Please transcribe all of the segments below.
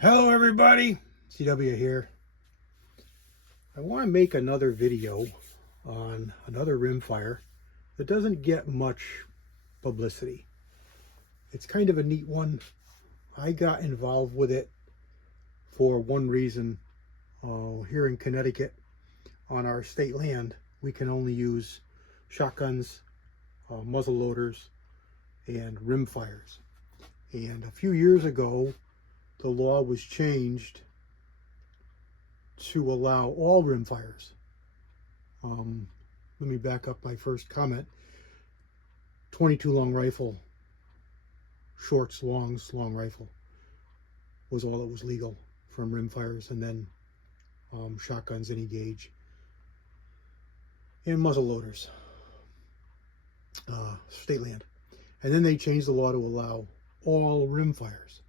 Hello everybody, CW here. I want to make another video on another rimfire that doesn't get much publicity. It's kind of a neat one. I got involved with it for one reason. Here in Connecticut, on our state land, we can only use shotguns, muzzle loaders, and rimfires. And a few years ago, the law was changed to allow all rimfires. Let me back up my first comment. 22 long rifle, shorts, longs, long rifle was all that was legal from rimfires, and then shotguns, any gauge, and muzzle loaders, state land. And then they changed the law to allow all rimfires.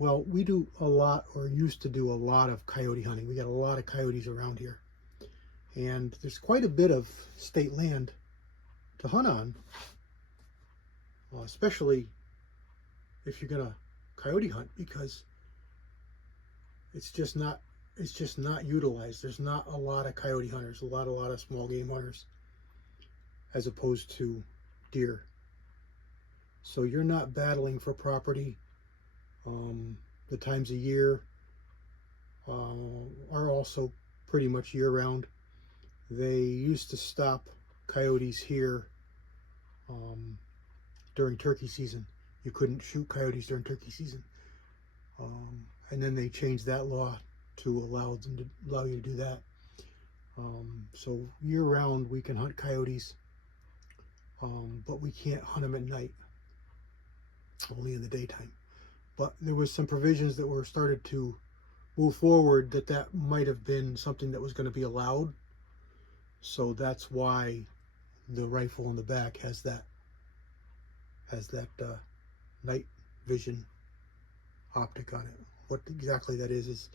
Well, we do a lot, or used to do a lot, of coyote hunting. We got a lot of coyotes around here. And there's quite a bit of state land to hunt on, especially if you're gonna coyote hunt, because it's just not utilized. There's not a lot of coyote hunters, a lot of small game hunters, as opposed to deer. So you're not battling for property. The times of year are also pretty much year-round. They used to stop coyotes here during turkey season. You couldn't shoot coyotes during turkey season, and then they changed that law to allow you to do that. So year-round we can hunt coyotes, but we can't hunt them at night, only in the daytime. But there was some provisions that were started to move forward that might have been something that was going to be allowed. So that's why the rifle in the back has that night vision optic on it. What exactly that is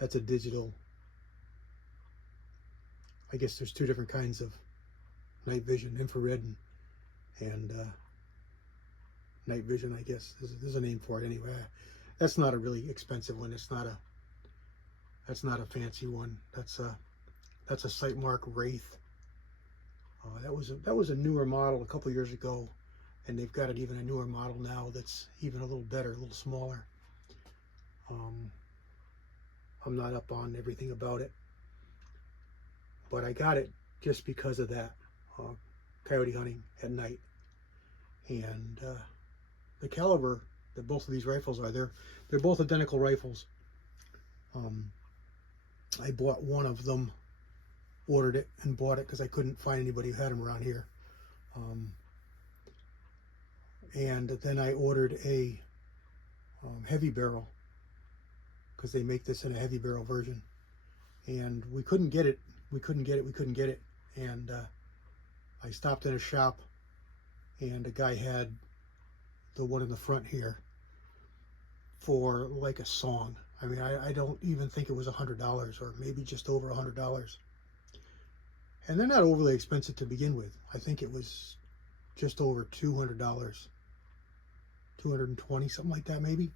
that's a digital. I guess there's two different kinds of night vision: infrared and night vision, I guess. There's a name for it anyway. That's not a really expensive one. That's not a fancy one. That's a Sightmark Wraith. That was a newer model a couple years ago, and they've got it even a newer model now that's even a little better, a little smaller. I'm not up on everything about it, but I got it just because of that, coyote hunting at night. And the caliber that both of these rifles are, they're both identical rifles. I bought one of them, ordered it and bought it because I couldn't find anybody who had them around here. And then I ordered a heavy barrel, because they make this in a heavy barrel version, and we couldn't get it. And I stopped in a shop, and a guy had the one in the front here for like a song. I mean, I don't even think it was $100, or maybe just over $100. And they're not overly expensive to begin with. I think it was just over $200, 220, something like that maybe.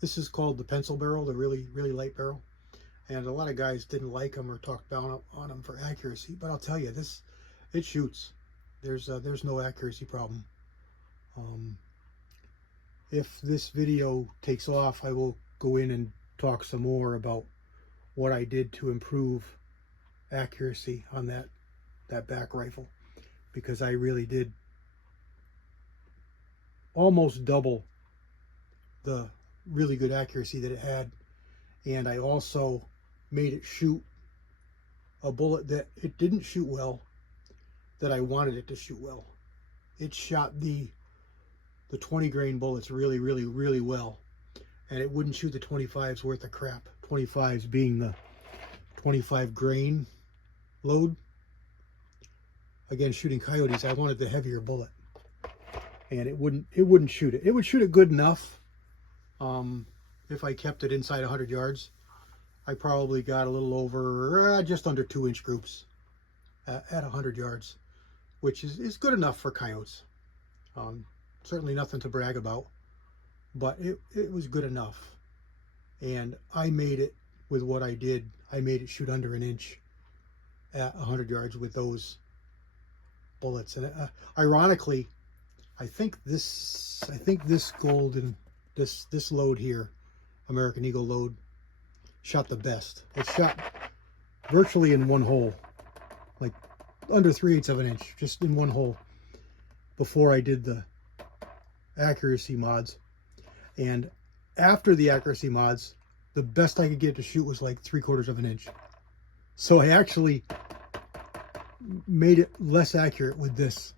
This is called the pencil barrel, the really light barrel. And a lot of guys didn't like them or talked down on them for accuracy. But I'll tell you, it shoots. There's no accuracy problem. If this video takes off, I will go in and talk some more about what I did to improve accuracy on that back rifle, because I really did almost double the really good accuracy that it had. And I also made it shoot a bullet that it didn't shoot well, that I wanted it to shoot well. It shot the 20 grain bullets really well, and it wouldn't shoot the 25s worth of crap. 25s being the 25 grain load. Again, shooting coyotes, I wanted the heavier bullet, and it wouldn't shoot it. It would shoot it good enough. If I kept it inside 100 yards, I probably got a little over, just under 2-inch groups at 100 yards, which is good enough for coyotes. Certainly nothing to brag about. but it was good enough. And I made it with what I did. I made it shoot under an inch at 100 yards with those bullets. And ironically, I think this golden, this load here, American Eagle load, shot the best. It shot virtually in one hole, like under 3/8 of an inch, just in one hole, before I did the accuracy mods. And after the accuracy mods, the best I could get to shoot was like 3/4 of an inch. So I actually made it less accurate with this,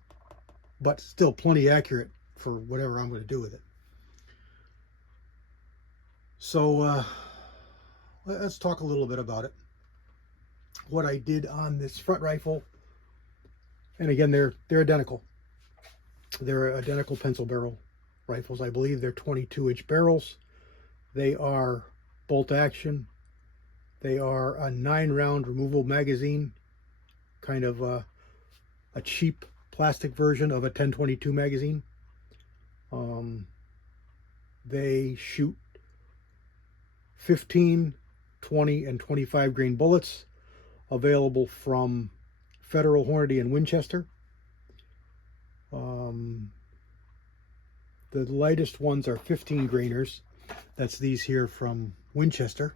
but still plenty accurate for whatever I'm going to do with it. So let's talk a little bit about it. What I did on this front rifle, and again, they're identical. They're identical pencil barrel rifles. I believe they're 22-inch barrels. They are bolt action. They are a 9-round removable magazine, kind of a cheap plastic version of a 10-22 magazine. They shoot 15, 20, and 25 grain bullets, available from Federal, Hornady, and Winchester. The lightest ones are 15 grainers. That's these here from Winchester.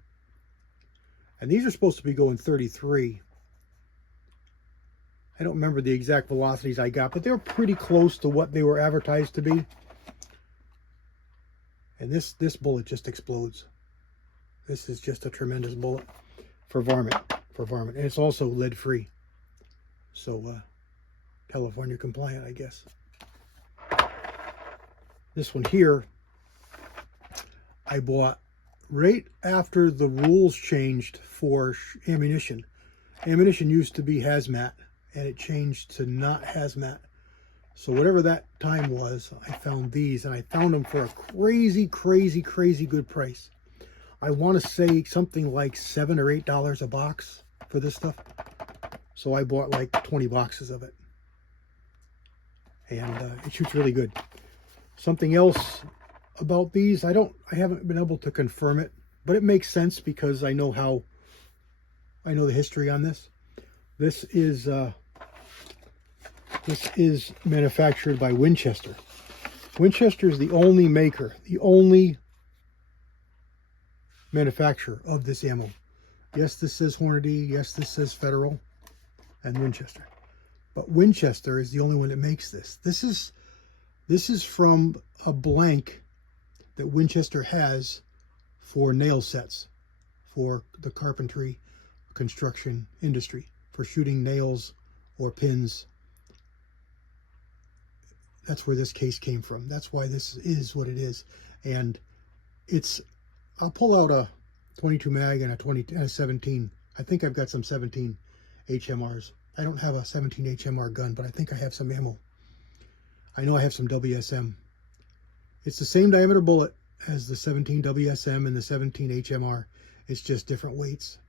And these are supposed to be going 33. I don't remember the exact velocities I got, but they were pretty close to what they were advertised to be. And this bullet just explodes. This is just a tremendous bullet for varmint. And it's also lead free. So California compliant, I guess. This one here, I bought right after the rules changed for ammunition. Ammunition used to be hazmat, and it changed to not hazmat. So whatever that time was, I found these, and I found them for a crazy, crazy, crazy good price. I want to say something like $7 or $8 a box for this stuff. So I bought like 20 boxes of it. And it shoots really good. Something else about these, I haven't been able to confirm it, but it makes sense because I know the history on this. This is manufactured by Winchester. Winchester is the only maker, the only manufacturer of this ammo. Yes, this says Hornady. Yes, this says Federal and Winchester. But Winchester is the only one that makes this. This is from a blank that Winchester has for nail sets for the carpentry construction industry, for shooting nails or pins. That's where this case came from. That's why this is what it is. And I'll pull out a 22 mag and a 17. I think I've got some 17 HMRs. I don't have a 17 HMR gun, but I think I have some ammo. I know I have some WSM. It's the same diameter bullet as the 17 WSM and the 17 HMR. It's just different weights.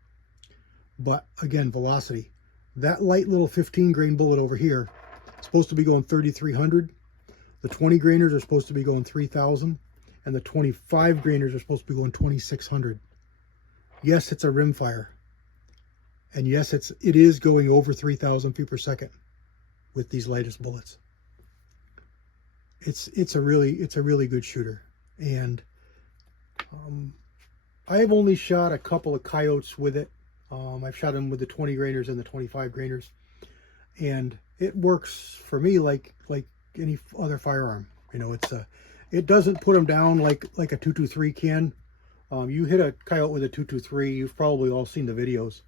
But again, velocity. That light little 15 grain bullet over here is supposed to be going 3,300. The 20 grainers are supposed to be going 3,000. And the 25 grainers are supposed to be going 2,600. Yes, it's a rimfire. And yes, it is going over 3,000 feet per second with these lightest bullets. It's a really good shooter. And I have only shot a couple of coyotes with it. I've shot them with the 20 grainers and the 25 grainers, and it works for me like any other firearm. You know, it doesn't put them down like a 223 can. You hit a coyote with a 223, you've probably all seen the videos.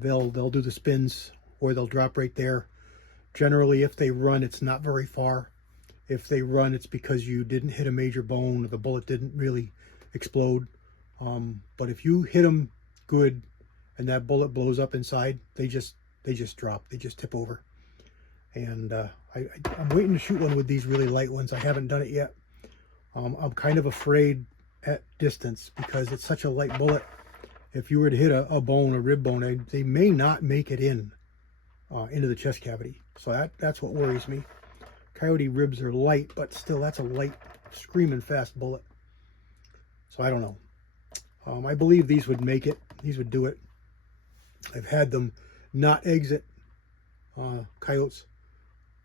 They'll do the spins, or they'll drop right there. Generally, if they run, it's not very far. If they run, it's because you didn't hit a major bone, or the bullet didn't really explode. But if you hit them good and that bullet blows up inside, they just drop. They just tip over. And I'm waiting to shoot one with these really light ones. I haven't done it yet. I'm kind of afraid at distance because it's such a light bullet. If you were to hit a bone, a rib bone, they may not make it into the chest cavity. So that's what worries me. Coyote ribs are light, but still, that's a light, screaming fast bullet. So I don't know. I believe these would make it. These would do it. I've had them not exit coyotes.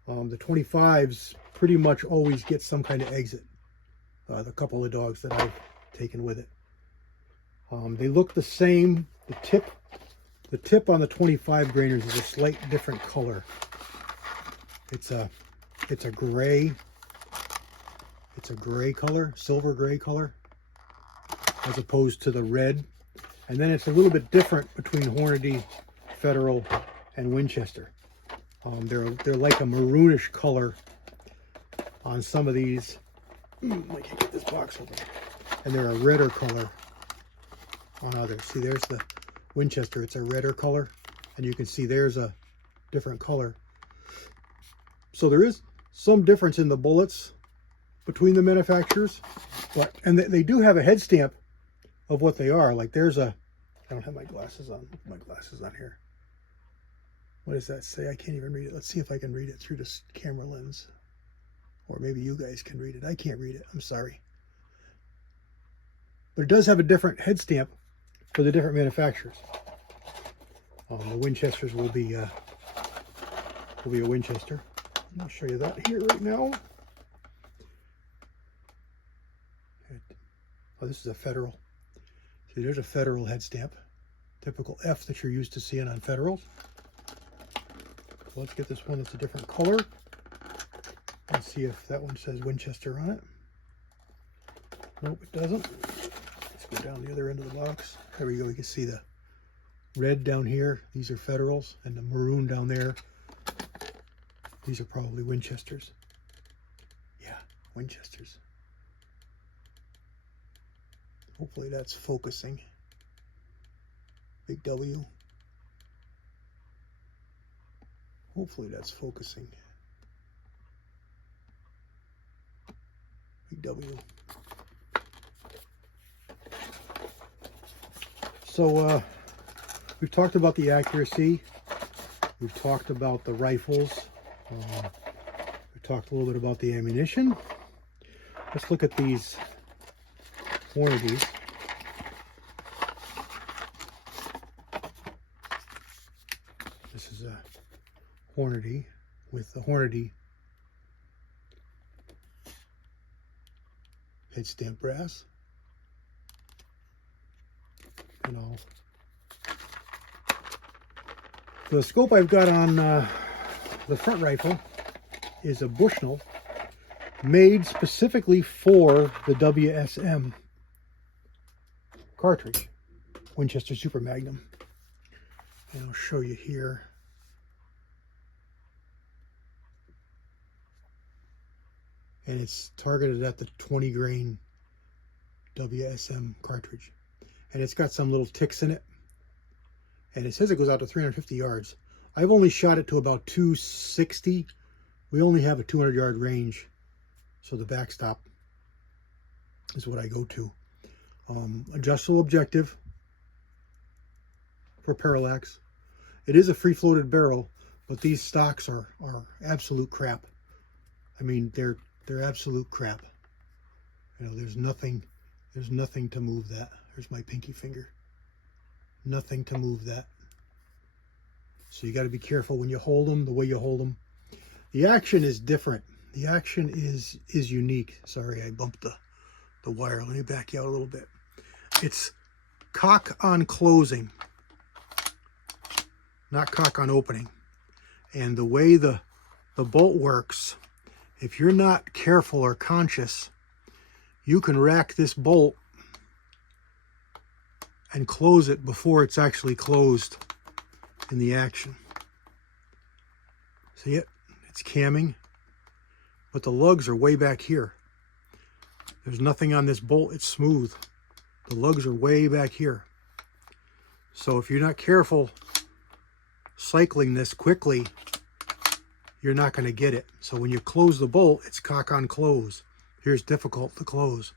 The 25s pretty much always get some kind of exit. The couple of dogs that I've taken with it. They look the same. The tip on the 25 grainers is a slight different color. It's a gray. It's a gray color, silver gray color, as opposed to the red. And then it's a little bit different between Hornady, Federal, and Winchester. They're like a maroonish color on some of these. I can't get this box open. And they're a redder color on others. See, there's the Winchester. It's a redder color, and you can see there's a different color. So there is some difference in the bullets between the manufacturers, and they do have a head stamp of what they are. Like there's a, I don't have my glasses on. My glasses on here. What does that say? I can't even read it. Let's see if I can read it through this camera lens. Or maybe you guys can read it. I can't read it. I'm sorry. But it does have a different head stamp for the different manufacturers. The Winchesters will be a Winchester. I'll show you that here right now. Oh, this is a Federal. See, there's a Federal head stamp. Typical F that you're used to seeing on Federals. So let's get this one that's a different color. Let's see if that one says Winchester on it. Nope, it doesn't. Let's go down the other end of the box. There we go. You can see the red down here. These are Federals, and the maroon down there. These are probably Winchesters. Yeah, Winchesters. Hopefully that's focusing. Big W. Hopefully that's focusing. Big W. So we've talked about the accuracy. We've talked about the rifles. We've talked a little bit about the ammunition. Let's look at these Hornadys. This is a Hornady with the Hornady head stamp brass. And all. The scope I've got on the front rifle is a Bushnell made specifically for the WSM cartridge, Winchester Super Magnum. And I'll show you here. And it's targeted at the 20 grain WSM cartridge. And it's got some little ticks in it. And it says it goes out to 350 yards. I've only shot it to about 260. We only have a 200 yard range. So the backstop is what I go to. Adjustable objective for parallax. It is a free floated barrel, but these stocks are absolute crap. I mean, they're absolute crap. You know, there's nothing to move that. There's my pinky finger. Nothing to move that. So you got to be careful when you hold them, the way you hold them. The action is different. The action is unique. Sorry, I bumped the wire. Let me back you out a little bit. It's cock on closing, not cock on opening. And the way the bolt works, if you're not careful or conscious, you can rack this bolt and close it before it's actually closed in the action. See it? It's camming, but the lugs are way back here. There's nothing on this bolt. It's smooth. The lugs are way back here. So if you're not careful cycling this quickly, you're not going to get it. So when you close the bolt, it's cock on close. Here's difficult to close.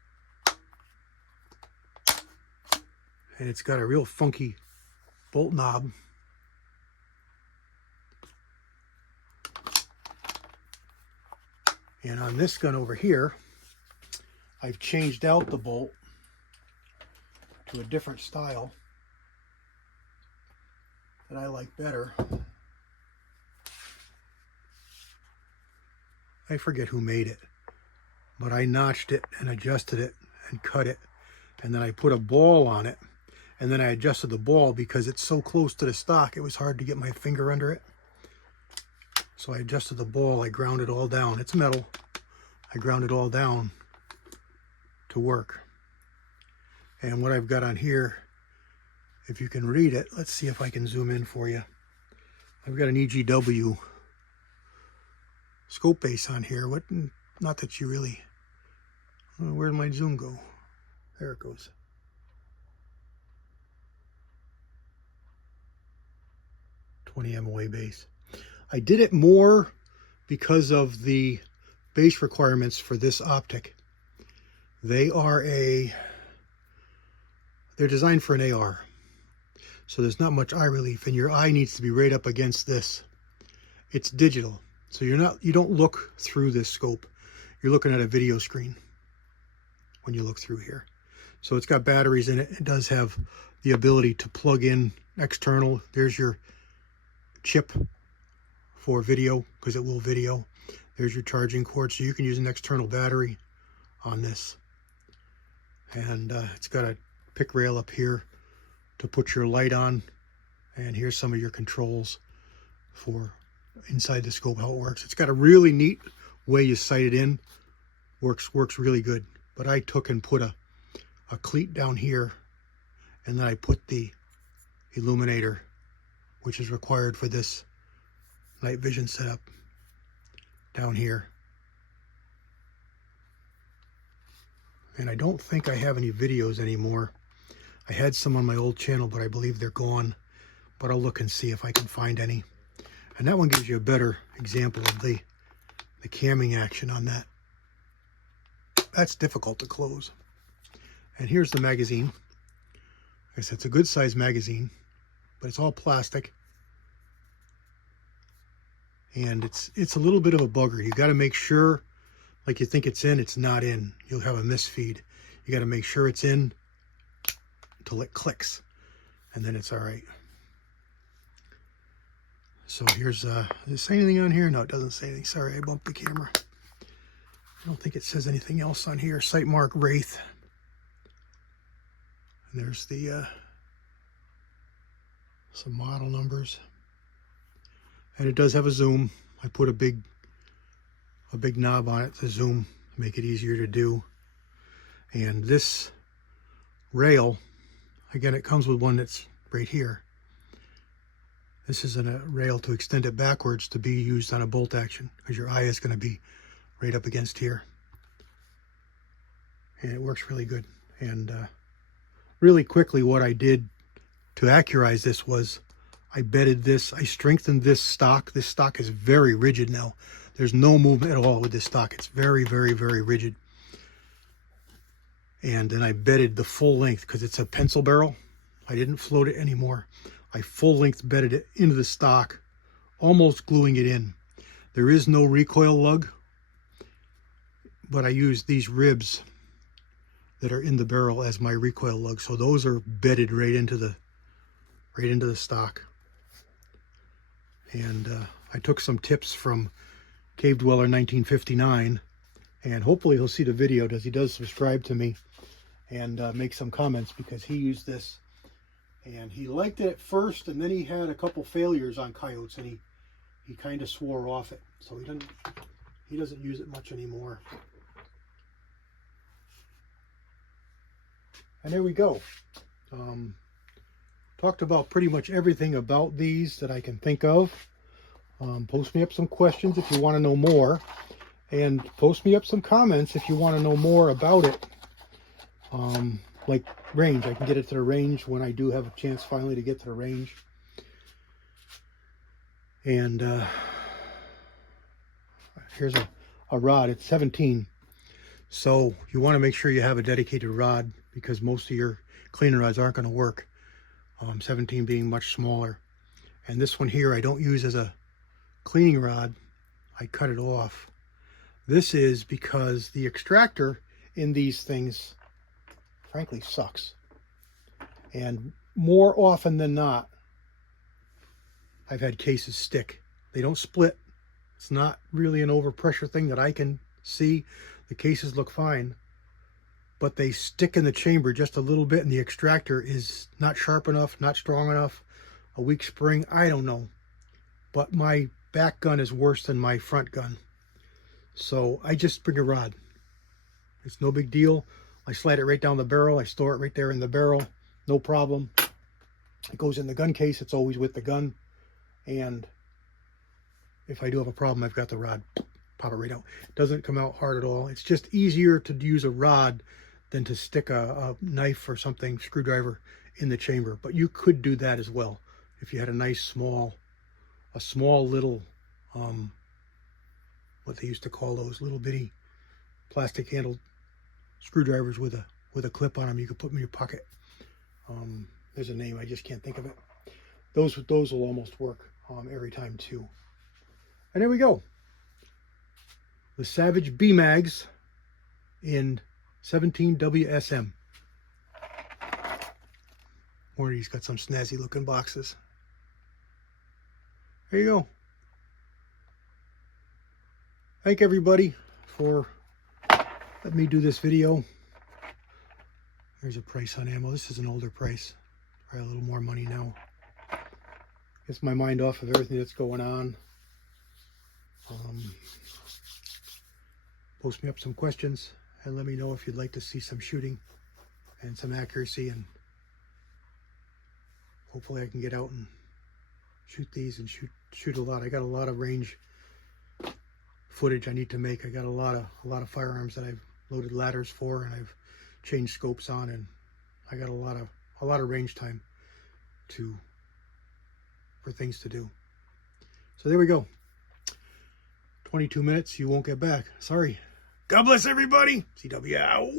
And it's got a real funky bolt knob. And on this gun over here, I've changed out the bolt to a different style that I like better. I forget who made it, but I notched it and adjusted it and cut it, and then I put a ball on it, and then I adjusted the ball because it's so close to the stock it was hard to get my finger under it. So I adjusted the ball, I ground it all down. It's metal. I ground it all down to work. And what I've got on here, if you can read it, let's see if I can zoom in for you. I've got an EGW scope base on here. Not that you really, where'd my zoom go? There it goes. .20 MOA base. I did it more because of the base requirements for this optic. They're designed for an AR. So there's not much eye relief, and your eye needs to be right up against this. It's digital. So you don't look through this scope. You're looking at a video screen when you look through here. So it's got batteries in it. It does have the ability to plug in external. There's your chip for video, because it will video. There's your charging cord, so you can use an external battery on this. And it's got a pick rail up here to put your light on, and here's some of your controls for inside the scope, how it works. It's got a really neat way you sight it in. Works really good. But I took and put a cleat down here, and then I put the illuminator, which is required for this night vision setup, down here. And I don't think I have any videos anymore. I had some on my old channel, but I believe they're gone. But I'll look and see if I can find any. And that one gives you a better example of the camming action on that. That's difficult to close. And here's the magazine. Like I said, it's a good size magazine, but it's all plastic. And it's a little bit of a bugger. You got to make sure, like you think it's in, it's not in. You'll have a misfeed. You got to make sure it's in until it clicks, and then it's all right. So here's, does it say anything on here? No, it doesn't say anything. Sorry, I bumped the camera. I don't think it says anything else on here. Site mark Wraith. And there's the, some model numbers. And it does have a zoom. I put a big knob on it to zoom, make it easier to do. And this rail, again, it comes with one that's right here. This is a rail to extend it backwards to be used on a bolt action, because your eye is going to be right up against here. And it works really good. And really quickly, what I did to accurize this was I bedded this, I strengthened this stock. This stock is very rigid now. There's no movement at all with this stock. It's very, very, very rigid. And then I bedded the full length, because it's a pencil barrel. I didn't float it anymore. I full length bedded it into the stock, almost gluing it in. There is no recoil lug, but I used these ribs that are in the barrel as my recoil lug. So those are bedded right into the stock. And I took some tips from Cave Dweller 1959, and hopefully he'll see the video, because he does subscribe to me and make some comments, because he used this and he liked it at first, and then he had a couple failures on coyotes, and he kind of swore off it, so he doesn't use it much anymore. And there we go. Talked about pretty much everything about these that I can think of. Post me up some questions if you want to know more, and post me up some comments if you want to know more about it. Like range, I can get it to the range when I do have a chance finally to get to the range. And here's a rod. It's 17, so you want to make sure you have a dedicated rod, because most of your cleaning rods aren't going to work. 17 being much smaller. And this one here I don't use as a cleaning rod. I cut it off. This is because the extractor in these things frankly sucks. And more often than not, I've had cases stick. They don't split. It's not really an overpressure thing that I can see. The cases look fine, but they stick in the chamber just a little bit, and the extractor is not sharp enough, not strong enough, a weak spring, I don't know. But my back gun is worse than my front gun. So I just bring a rod. It's no big deal. I slide it right down the barrel. I store it right there in the barrel. No problem. It goes in the gun case. It's always with the gun. And if I do have a problem, I've got the rod. Pop it right out. It doesn't come out hard at all. It's just easier to use a rod than to stick a knife or something, screwdriver, in the chamber. But you could do that as well if you had a nice small little, what they used to call those little bitty plastic handled screwdrivers with a clip on them. You could put them in your pocket. There's a name, I just can't think of it. Those will almost work every time too. And there we go. The Savage B-Mags in 17 WSM. Morty's got some snazzy looking boxes. There you go. Thank everybody for letting me do this video. There's a price on ammo. This is an older price. Probably a little more money now. Gets my mind off of everything that's going on. Post me up some questions and let me know if you'd like to see some shooting and some accuracy, and hopefully I can get out and shoot these and shoot a lot. I got a lot of range footage I need to make. I got a lot of firearms that I've loaded ladders for, and I've changed scopes on, and I got a lot of range time for things to do. So there we go. 22 minutes you won't get back. Sorry. God bless everybody. CW out.